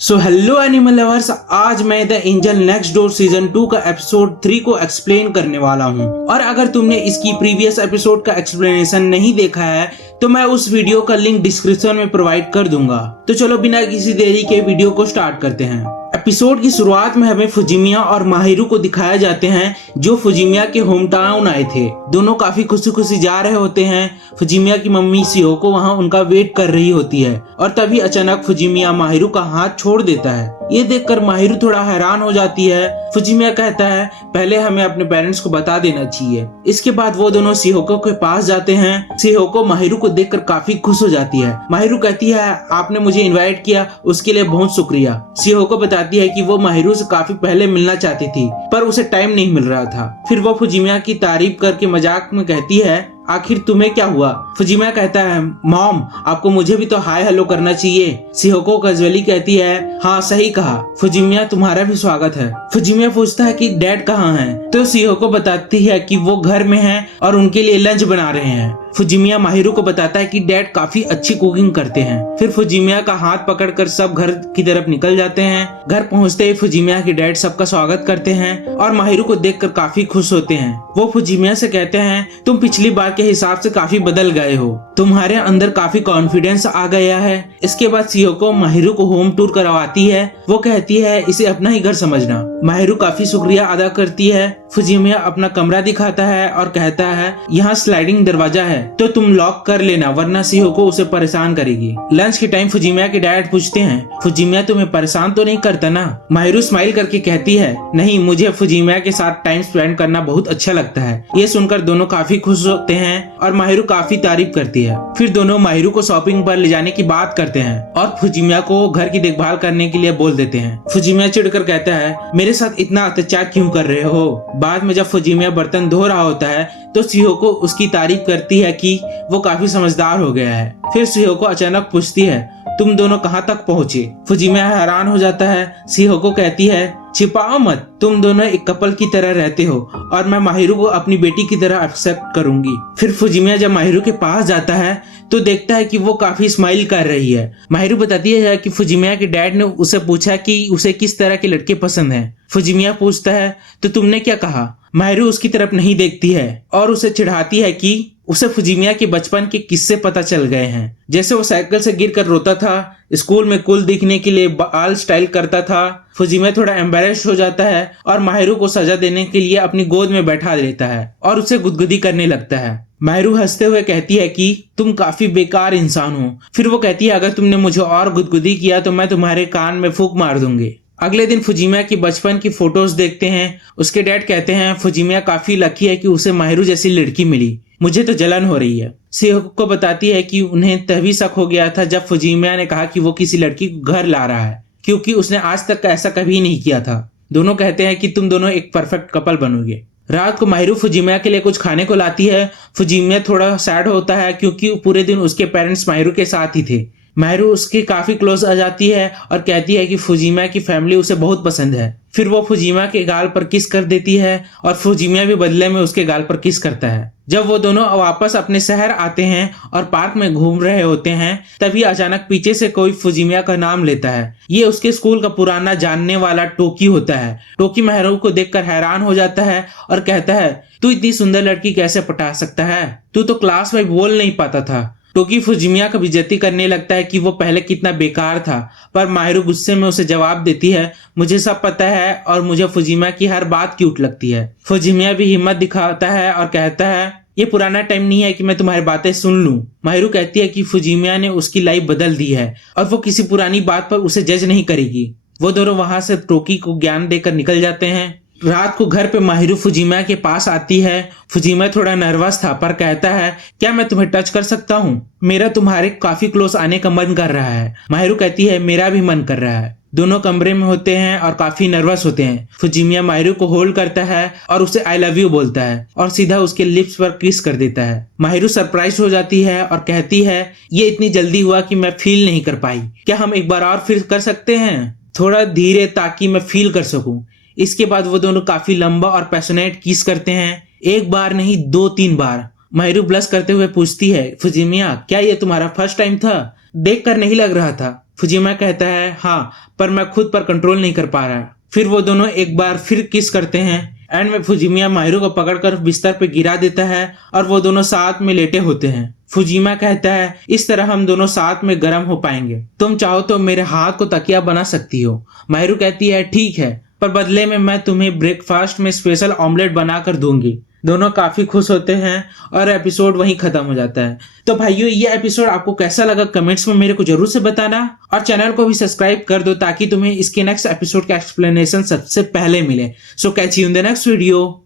So hello animal lovers, आज मैं the angel next door season 2 का एपिसोड 3 को एक्सप्लेन करने वाला हूँ। और अगर तुमने इसकी प्रीवियस एपिसोड का एक्सप्लेनेशन नहीं देखा है तो मैं उस वीडियो का लिंक डिस्क्रिप्शन में प्रोवाइड कर दूंगा। तो चलो बिना किसी देरी के वीडियो को स्टार्ट करते हैं। एपिसोड की शुरुआत में हमें फुजिमिया और माहिरू को दिखाया जाते हैं जो फुजिमिया के होम टाउन आए थे। दोनों काफी खुशी खुशी जा रहे होते हैं। फुजिमिया की मम्मी सियोको वहां उनका वेट कर रही होती है और तभी अचानक फुजिमिया माहिरू का हाथ छोड़ देता है। ये देखकर माहिरू थोड़ा हैरान हो जाती है। फुजिमिया कहता है पहले हमें अपने पेरेंट्स को बता देना चाहिए। इसके बाद वो दोनों सियोको के पास जाते हैं। सियोको माहिरू को देखकर काफी खुश हो जाती है। माहिरू कहती है आपने मुझे इनवाइट किया उसके लिए बहुत शुक्रिया। सियोको बताती है कि वो माहिरू से काफी पहले मिलना चाहती थी पर उसे टाइम नहीं मिल रहा था। फिर वो फुजिमिया की तारीफ करके मजाक में कहती है आखिर तुम्हें क्या हुआ। फुजिमिया कहता है मॉम आपको मुझे भी तो हाय हेलो करना चाहिए। सियोको कैजुअली कहती है हाँ सही कहा फुजिमिया, तुम्हारा भी स्वागत है। फुजिमिया पूछता है कि डैड कहाँ हैं? तो सियोको बताती है कि वो घर में हैं और उनके लिए लंच बना रहे हैं। फुजिमिया माहिरू को बताता है कि डैड काफी अच्छी कुकिंग करते हैं। फिर फुजिमिया का हाथ पकड़कर सब घर की तरफ निकल जाते हैं। घर पहुंचते ही फुजिमिया के डैड सबका स्वागत करते हैं और माहिरू को देखकर काफी खुश होते हैं। वो फुजिमिया से कहते हैं तुम पिछली बार के हिसाब से काफी बदल गए हो, तुम्हारे अंदर काफी कॉन्फिडेंस आ गया है। इसके बाद सियोको माहिरू को होम टूर करवाती है। वो कहती है इसे अपना ही घर समझना। माहिरू काफी शुक्रिया अदा करती है। फुजिमिया अपना कमरा दिखाता है और कहता है यहाँ स्लाइडिंग दरवाजा है तो तुम लॉक कर लेना वरना सियोको उसे परेशान करेगी। लंच के टाइम फुजिमिया के डैड पूछते हैं फुजिमिया तुम्हें परेशान तो नहीं करता ना? माहिरू स्माइल करके कहती है नहीं, मुझे फुजिमिया के साथ टाइम स्पेंड करना बहुत अच्छा लगता है। ये सुनकर दोनों काफी खुश होते हैं और माहिरू काफी तारीफ करती है। फिर दोनों माहिरू को शॉपिंग पर ले जाने की बात करते हैं और फुजिमिया को घर की देखभाल करने के लिए बोल देते हैं। फुजिमिया चिढ़कर कहता है मेरे साथ इतना अत्याचार क्यों कर रहे हो? बाद में जब फुजिमिया बर्तन धो रहा होता है तो सियोको उसकी तारीफ करती है कि वो काफी समझदार हो गया है। फिर सियोको अचानक पूछती है तुम दोनों कहाँ तक पहुँचे? फुजिमिया हैरान हो जाता है। सियोको कहती है छिपाओ मत, तुम दोनों एक कपल की तरह रहते हो और मैं माहिरू को अपनी बेटी की तरह एक्सेप्ट करूंगी। फिर फुजिमिया जब माहिरू के पास जाता है तो देखता है कि वो काफी स्माइल कर रही है। माहिरू बताती है कि फुजिमिया के डैड ने उसे पूछा कि उसे किस तरह के लड़के पसंद हैं। फुजिमिया पूछता है तो तुमने क्या कहा? माहिरू उसकी तरफ नहीं देखती है और उसे चिढ़ाती है कि उसे फुजिमिया के बचपन के किस्से पता चल गए हैं, जैसे वो साइकिल से गिरकर रोता था, स्कूल में कूल दिखने के लिए बाल स्टाइल करता था। फुजिमिया थोड़ा एम्बैरेस्ड हो जाता है और माहिरू को सजा देने के लिए अपनी गोद में बैठा लेता है और उसे गुदगुदी करने लगता है। माहिरू हंसते हुए कहती है कि तुम काफी बेकार इंसान हो। फिर वो कहती है अगर तुमने मुझे और गुदगुदी किया तो मैं तुम्हारे कान में फूंक मार दूंगी। अगले दिन फुजिमिया की बचपन की फोटोज देखते हैं। उसके डैड कहते हैं फुजिमिया काफी लकी है कि उसे माहिरू जैसी लड़की मिली, मुझे तो जलन हो रही है। सियोको को बताती है कि उन्हें तभी शक हो गया था जब फुजिमिया ने कहा कि वो किसी लड़की को घर ला रहा है, क्योंकि उसने आज तक ऐसा कभी नहीं किया था। दोनों कहते हैं कि तुम दोनों एक परफेक्ट कपल बनोगे। रात को माहिरू फुजिमिया के लिए कुछ खाने को लाती है। फुजिमिया थोड़ा सैड होता है क्योंकि पूरे दिन उसके पेरेंट्स माहिरू के साथ ही थे। माहिरू उसके काफी क्लोज आ जाती है और कहती है कि फुजिमिया की फैमिली उसे बहुत पसंद है। फिर वो फुजिमिया के गाल पर किस कर देती है और फुजिमिया भी बदले में उसके गाल पर किस करता है। जब वो दोनों वापस अपने शहर आते हैं और पार्क में घूम रहे होते हैं तभी अचानक पीछे से कोई फुजिमिया का नाम लेता है। ये उसके स्कूल का पुराना जानने वाला टोकी होता है। टोकी माहिरू को देखकर हैरान हो जाता है और कहता है तू इतनी सुंदर लड़की कैसे पटा सकता है? तू तो क्लास में बोल नहीं पाता था। टोकी फुजिमिया का बेइज्जती करने लगता है कि वो पहले कितना बेकार था, पर माहिरू गुस्से में उसे जवाब देती है मुझे सब पता है और मुझे फुजिमिया की हर बात क्यूट लगती है। फुजिमिया भी हिम्मत दिखाता है और कहता है ये पुराना टाइम नहीं है कि मैं तुम्हारी बातें सुन लूं। माहिरू कहती है कि फुजिमिया ने उसकी लाइफ बदल दी है और वो किसी पुरानी बात पर उसे जज नहीं करेगी। वो दोनों वहां से टोकी को ज्ञान देकर निकल जाते हैं। रात को घर पे माहिरू फुजिमिया के पास आती है। फुजिमिया थोड़ा नर्वस था पर कहता है क्या मैं तुम्हें टच कर सकता हूँ? मेरा तुम्हारे काफी क्लोज आने का मन कर रहा है। माहिरू कहती है मेरा भी मन कर रहा है। दोनों कमरे में होते हैं और काफी नर्वस होते हैं। फुजिमिया माहिरू को होल्ड करता है और उसे आई लव यू बोलता है और सीधा उसके लिप्स पर किस कर देता है। माहिरू सरप्राइज हो जाती है और कहती है ये इतनी जल्दी हुआ कि मैं फील नहीं कर पाई, क्या हम एक बार और फिर कर सकते हैं थोड़ा धीरे ताकि मैं फील कर सकूं। इसके बाद वो दोनों काफी लंबा और पैशनेट किस करते हैं, एक बार नहीं 2-3 बार। माहिरू ब्लश करते हुए पूछती है फुजिमिया क्या ये तुम्हारा फर्स्ट टाइम था? देख कर नहीं लग रहा था। फुजिमा कहता है हाँ, पर मैं खुद पर कंट्रोल नहीं कर पा रहा। फिर वो दोनों एक बार फिर किस करते हैं। एंड में फुजिमा माहिरो को पकड़कर बिस्तर पे गिरा देता है और वो दोनों साथ में लेटे होते हैं। फुजिमा कहता है इस तरह हम दोनों साथ में गर्म हो पाएंगे, तुम चाहो तो मेरे हाथ को तकिया बना सकती हो। माहिरो कहती है ठीक है, पर बदले में मैं तुम्हें ब्रेकफास्ट में स्पेशल ऑमलेट बनाकर दूंगी। दोनों काफी खुश होते हैं और एपिसोड वहीं खत्म हो जाता है। तो भाइयों, ये एपिसोड आपको कैसा लगा कमेंट्स में मेरे को जरूर से बताना और चैनल को भी सब्सक्राइब कर दो ताकि तुम्हें इसके नेक्स्ट एपिसोड का एक्सप्लेनेशन सबसे पहले मिले। सो catch you in the next video.